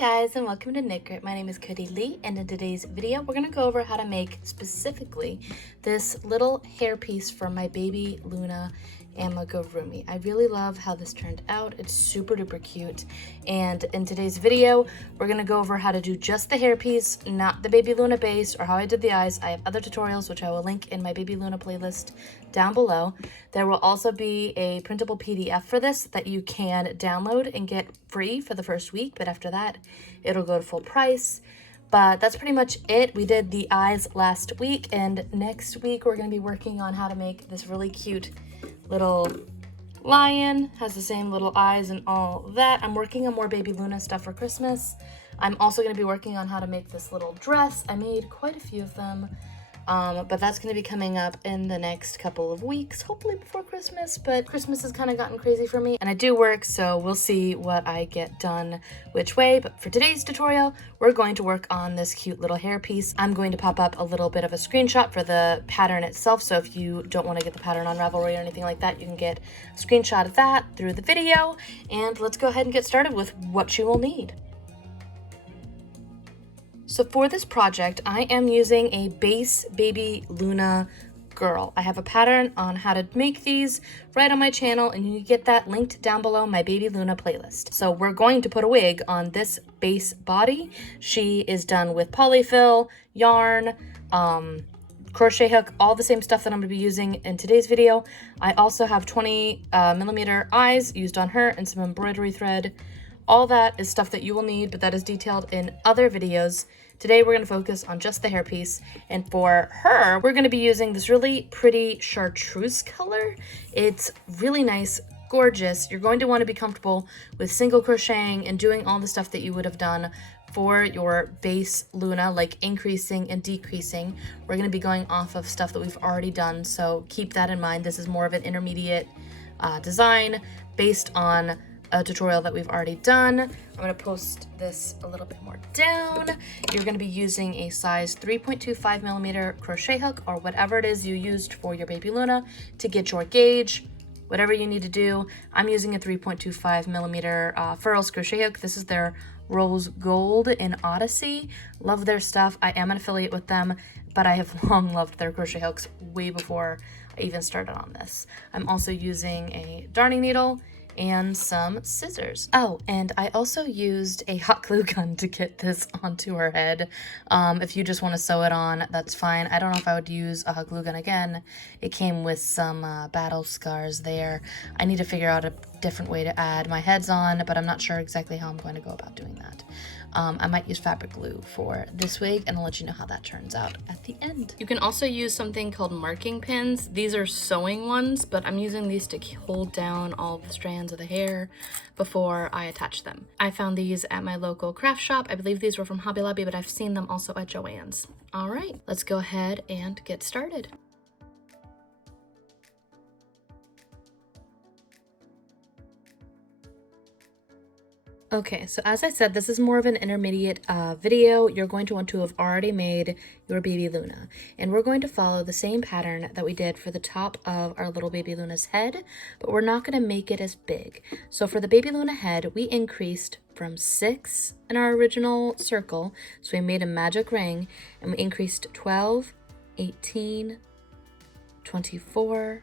guys, and welcome to Knit Grit. My name is Cody Lee, and in today's video we're going to go over how to make specifically this little hairpiece for my baby Luna amigurumi. I really love how this turned out. It's super duper cute, and in today's video we're going to go over how to do just the hairpiece, not the baby Luna base or how I did the eyes. I have other tutorials which I will link in my baby Luna playlist down below. There will also be a printable PDF for this that you can download and get free for the first week, but after that it'll go to full price. But that's pretty much it. We did the eyes last week, and next week we're going to be working on how to make this really cute little lion. Has the same little eyes and all that. I'm working on more baby Luna stuff for Christmas. I'm also going to be working on how to make this little dress. I made quite a few of them. But that's going to be coming up in the next couple of weeks, hopefully before Christmas, but Christmas has kind of gotten crazy for me and I do work, so we'll see what I get done which way. But for today's tutorial, we're going to work on this cute little hairpiece. I'm going to pop up a little bit of a screenshot for the pattern itself, so if you don't want to get the pattern on Ravelry or anything like that, you can get a screenshot of that through the video. And let's go ahead and get started with what you will need. So for this project, I am using a base baby Luna girl. I have a pattern on how to make these right on my channel, and you can get that linked down below my baby Luna playlist. So we're going to put a wig on this base body. She is done with polyfill, yarn, crochet hook, all the same stuff that I'm going to be using in today's video. I also have 20 millimeter eyes used on her and some embroidery thread. All that is stuff that you will need, but that is detailed in other videos. Today we're going to focus on just the hairpiece, and for her we're going to be using this really pretty chartreuse color. It's really nice, gorgeous. You're going to want to be comfortable with single crocheting and doing all the stuff that you would have done for your base Luna, like increasing and decreasing. We're going to be going off of stuff that we've already done, so keep that in mind. This is more of an intermediate design based on a tutorial that we've already done. I'm going to post this a little bit more down. You're going to be using a size 3.25 millimeter crochet hook, or whatever it is you used for your baby Luna to get your gauge. Whatever you need to do. I'm using a 3.25 millimeter Furls crochet hook. This is their Rose Gold in Odyssey. Love their stuff. I am an affiliate with them, but I have long loved their crochet hooks way before I even started on this. I'm also using a darning needle and some scissors. Oh, and I also used a hot glue gun to get this onto her head. If you just want to sew it on, that's fine. I don't know if I would use a hot glue gun again. It came with some battle scars there. I need to figure out a different way to add my heads on, but I'm not sure exactly how I'm going to go about doing that. I might use fabric glue for this wig, and I'll let you know how that turns out at the end. You can also use something called marking pins. These are sewing ones, but I'm using these to hold down all the strands of the hair before I attach them. I found these at my local craft shop. I believe these were from Hobby Lobby, but I've seen them also at Joann's. All right, let's go ahead and get started. Okay, so as I said, this is more of an intermediate video. You're going to want to have already made your baby Luna. And we're going to follow the same pattern that we did for the top of our little baby Luna's head, but we're not going to make it as big. So for the baby Luna head, we increased from 6 in our original circle. So we made a magic ring, and we increased 12, 18, 24,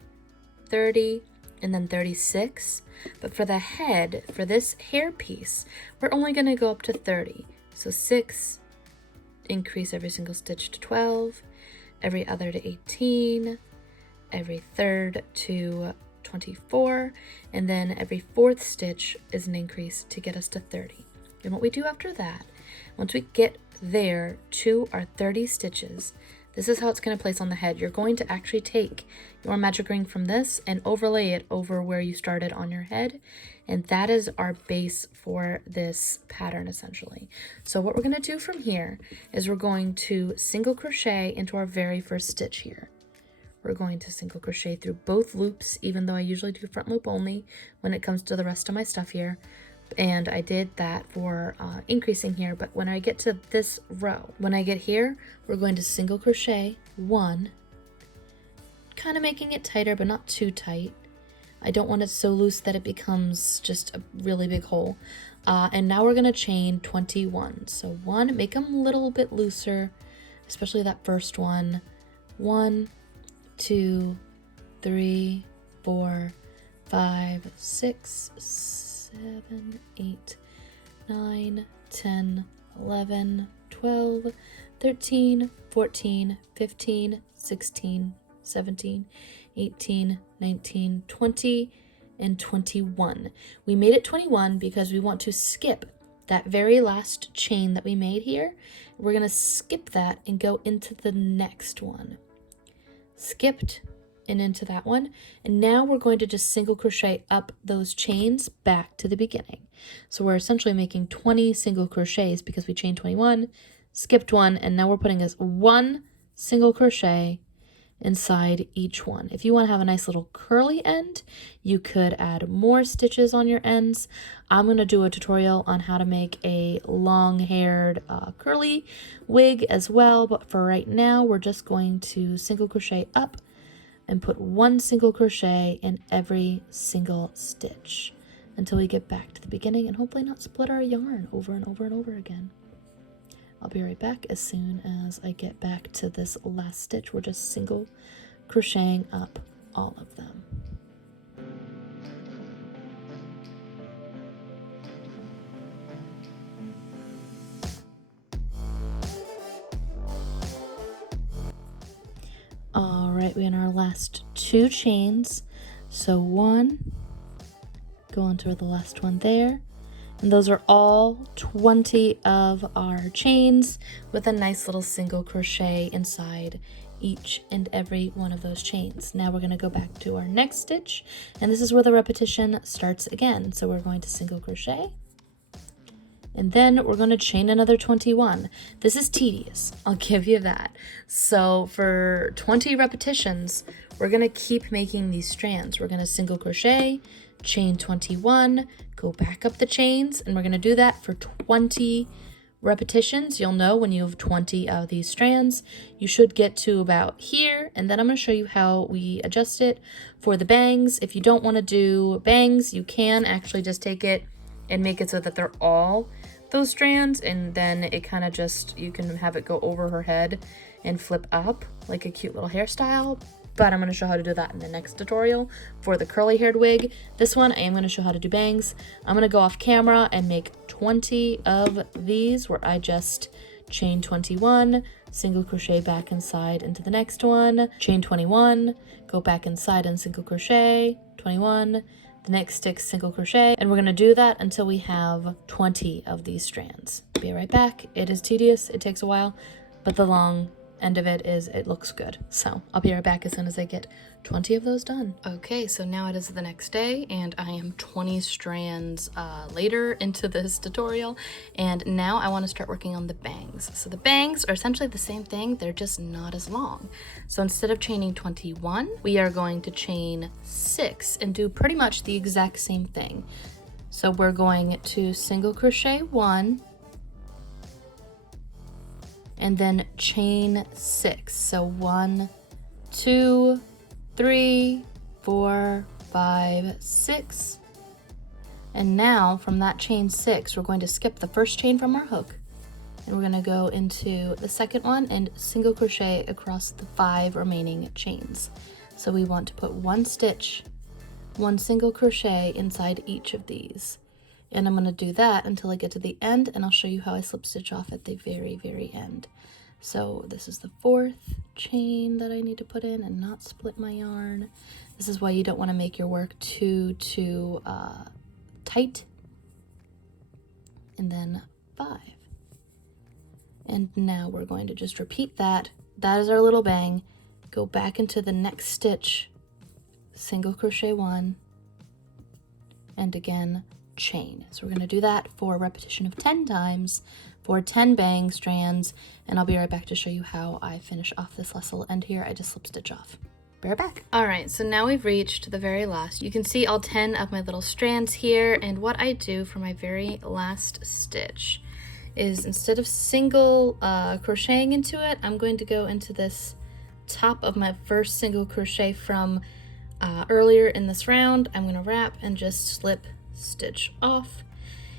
30, and then 36. But for the head, for this hair piece, we're only going to go up to 30. So 6, increase every single stitch to 12, every other to 18, every third to 24, and then every fourth stitch is an increase to get us to 30. And what we do after that, once we get there to our 30 stitches, this is how it's going to place on the head. You're going to actually take your magic ring from this and overlay it over where you started on your head. And that is our base for this pattern, essentially. So what we're going to do from here is we're going to single crochet into our very first stitch here. We're going to single crochet through both loops, even though I usually do front loop only when it comes to the rest of my stuff here. And I did that for increasing here, but when I get to this row, when I get here, we're going to single crochet 1, kind of making it tighter but not too tight, I don't want it so loose that it becomes just a really big hole. And now we're gonna chain 21. So 1, make them a little bit looser, especially that first one. 1, 2, 3, 4, 5, 6, 7, 8, 9, 10, 11, 12, 13, 14, 15, 16, 17, 18, 19, 20, and 21. We made it 21 because we want to skip that very last chain that we made here. We're gonna skip that and go into the next one. Skipped and into that one. And now we're going to just single crochet up those chains back to the beginning. So we're essentially making 20 single crochets because we chained 21, skipped one, and now we're putting this 1 single crochet inside each one. If you want to have a nice little curly end, you could add more stitches on your ends. I'm going to do a tutorial on how to make a long-haired curly wig as well, but for right now we're just going to single crochet up and put 1 single crochet in every single stitch until we get back to the beginning and hopefully not split our yarn over and over and over again. I'll be right back as soon as I get back to this last stitch. We're just single crocheting up all of them. All right, we're in our last 2 chains. So 1, go on to the last one there. And those are all 20 of our chains with a nice little single crochet inside each and every one of those chains. Now we're going to go back to our next stitch, and this is where the repetition starts again. So we're going to single crochet, and then we're going to chain another 21. This is tedious, I'll give you that. So for 20 repetitions, we're going to keep making these strands. We're going to single crochet, chain 21, go back up the chains, and we're going to do that for 20 repetitions. You'll know when you have 20 of these strands, you should get to about here, and then I'm going to show you how we adjust it for the bangs. If you don't want to do bangs, you can actually just take it and make it so that they're all those strands, and then it kind of just, you can have it go over her head and flip up like a cute little hairstyle. But I'm going to show how to do that in the next tutorial for the curly haired wig. This one, I am going to show how to do bangs. I'm going to go off camera and make 20 of these where I just chain 21, single crochet back inside into the next one, chain 21, go back inside and single crochet, 21, the next stick single crochet, and we're going to do that until we have 20 of these strands. Be right back. It is tedious, it takes a while, but the long end of it is it looks good. So I'll be right back as soon as I get 20 of those done. Okay, so now it is the next day and I am 20 strands later into this tutorial, and now I want to start working on the bangs. So the bangs are essentially the same thing, they're just not as long. So instead of chaining 21, we are going to chain 6 and do pretty much the exact same thing. So we're going to single crochet 1 and then chain 6. So 1, 2, 3, 4, 5, 6. And now from that chain 6, we're going to skip the first chain from our hook, and we're going to go into the second one and single crochet across the 5 remaining chains. So we want to put 1 stitch, 1 single crochet inside each of these. And I'm going to do that until I get to the end, and I'll show you how I slip stitch off at the very, very end. So this is the 4th chain that I need to put in and not split my yarn. This is why you don't want to make your work too tight. And then 5. And now we're going to just repeat that. That is our little bang. Go back into the next stitch, single crochet 1, and again chain. So we're going to do that for a repetition of 10 times for 10 bang strands, and I'll be right back to show you how I finish off this last little end here. I just slip stitch off. Be right back. All right, so now we've reached the very last. You can see all 10 of my little strands here, and what I do for my very last stitch is instead of single crocheting into it, I'm going to go into this top of my first single crochet from earlier in this round, I'm gonna wrap and just slip stitch off.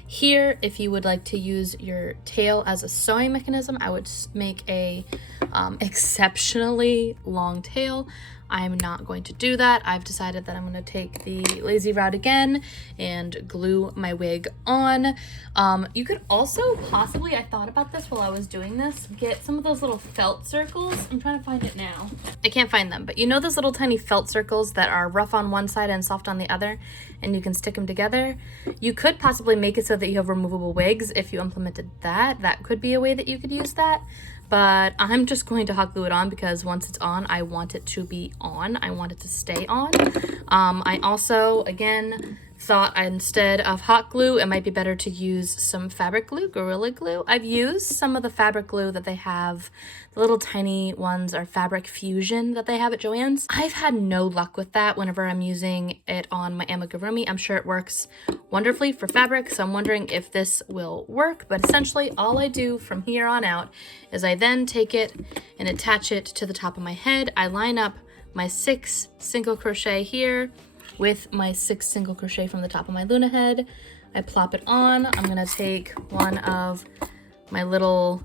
Here, if you would like to use your tail as a sewing mechanism, I would make a exceptionally long tail. I'm not going to do that. I've decided that I'm going to take the lazy route again and glue my wig on. You could also possibly, I thought about this while I was doing this, get some of those little felt circles. I'm trying to find it now. I can't find them, but you know those little tiny felt circles that are rough on one side and soft on the other, and you can stick them together? You could possibly make it so that you have removable wigs if you implemented that. That could be a way that you could use that. But I'm just going to hot glue it on because once it's on, I want it to be on. I want it to stay on. I also, again, thought instead of hot glue, it might be better to use some fabric glue, Gorilla Glue. I've used some of the fabric glue that they have. The little tiny ones are Fabric Fusion that they have at Joann's. I've had no luck with that whenever I'm using it on my amigurumi. I'm sure it works wonderfully for fabric, so I'm wondering if this will work. But essentially, all I do from here on out is I then take it and attach it to the top of my head. I line up my 6 single crochet here with my 6 single crochet from the top of my Luna head. I plop it on. I'm gonna take one of my little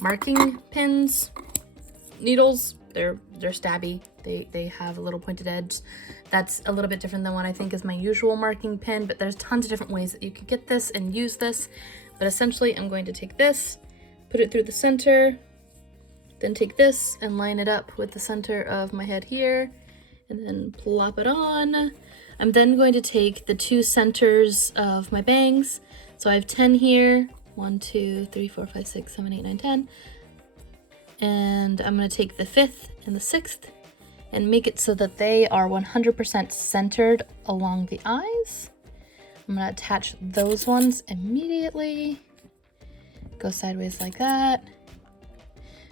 marking pins, needles. They're stabby. They have a little pointed edge. That's a little bit different than what I think is my usual marking pin, but there's tons of different ways that you could get this and use this. But essentially, I'm going to take this, put it through the center, then take this and line it up with the center of my head here, and then plop it on. I'm then going to take the 2 centers of my bangs. So I have 10 here, 1, 2, 3, 4, 5, 6, 7, 8, 9, 10. And I'm gonna take the 5th and the 6th and make it so that they are 100% centered along the eyes. I'm gonna attach those ones immediately. Go sideways like that.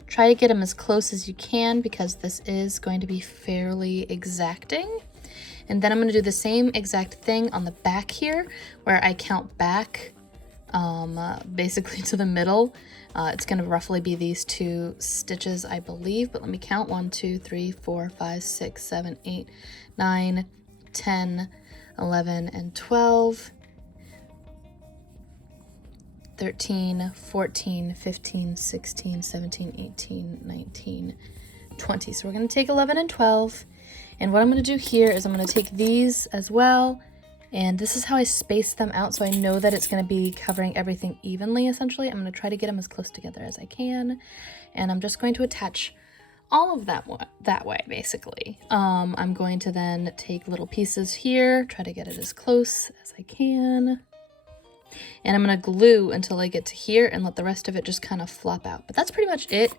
Try to get them as close as you can because this is going to be fairly exacting. And then I'm going to do the same exact thing on the back here where I count back basically to the middle. It's going to roughly be these 2 stitches, I believe, but let me count. 1, 2, 3, 4, 5, 6, 7, 8, 9, 10, 11, and 12. 13, 14, 15, 16, 17, 18, 19, 20. So we're going to take 11 and 12. And what I'm going to do here is I'm going to take these as well. And this is how I space them out so I know that it's going to be covering everything evenly, essentially. I'm going to try to get them as close together as I can. And I'm just going to attach all of that way, basically. I'm going to then take little pieces here, try to get it as close as I can. And I'm going to glue until I get to here and let the rest of it just kind of flop out. But that's pretty much it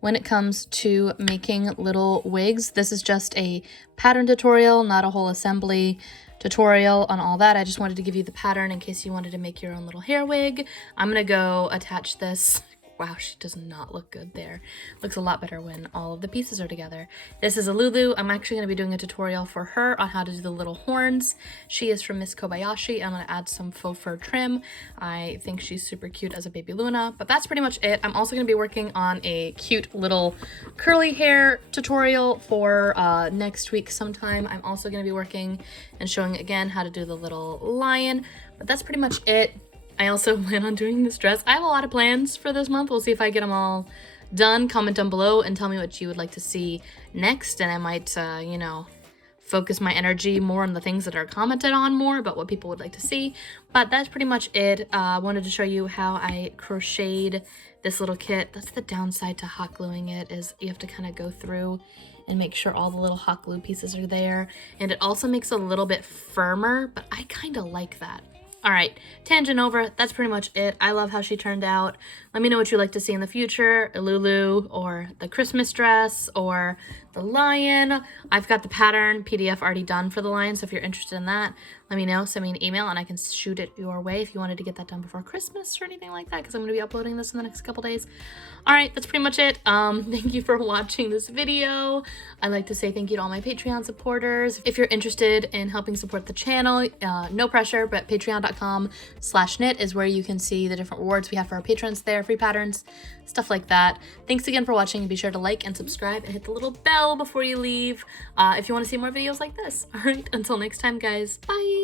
when it comes to making little wigs. This is just a pattern tutorial, not a whole assembly tutorial on all that. I just wanted to give you the pattern in case you wanted to make your own little hair wig. I'm going to go attach this. Wow, she does not look good there. Looks a lot better when all of the pieces are together. This is a Lulu. I'm actually going to be doing a tutorial for her on how to do the little horns. She is from Miss Kobayashi. I'm going to add some faux fur trim. I think she's super cute as a baby Luna, but that's pretty much it. I'm also going to be working on a cute little curly hair tutorial for next week sometime. I'm also going to be working and showing again how to do the little lion, but that's pretty much it. I also plan on doing this dress. I have a lot of plans for this month. We'll see if I get them all done. Comment down below and tell me what you would like to see next. And I might, you know, focus my energy more on the things that are commented on more about what people would like to see. But that's pretty much it. I wanted to show you how I crocheted this little kit. That's the downside to hot gluing it, is you have to kind of go through and make sure all the little hot glue pieces are there. And it also makes it a little bit firmer, but I kind of like that. All right, tangent over. That's pretty much it. I love how she turned out. Let me know what you'd like to see in the future, a Lulu or the Christmas dress or the lion. I've got the pattern PDF already done for the lion, so if you're interested in that, let me know, send me an email, and I can shoot it your way if you wanted to get that done before Christmas or anything like that, because I'm going to be uploading this in the next couple days. All right, that's pretty much it. Thank you for watching this video. I'd like to say thank you to all my Patreon supporters. If you're interested in helping support the channel, no pressure, but patreon.com/knit is where you can see the different rewards we have for our patrons there, free patterns, stuff like that. Thanks again for watching, and be sure to like and subscribe and hit the little bell before you leave if you want to see more videos like this. All right, until next time, guys. Bye.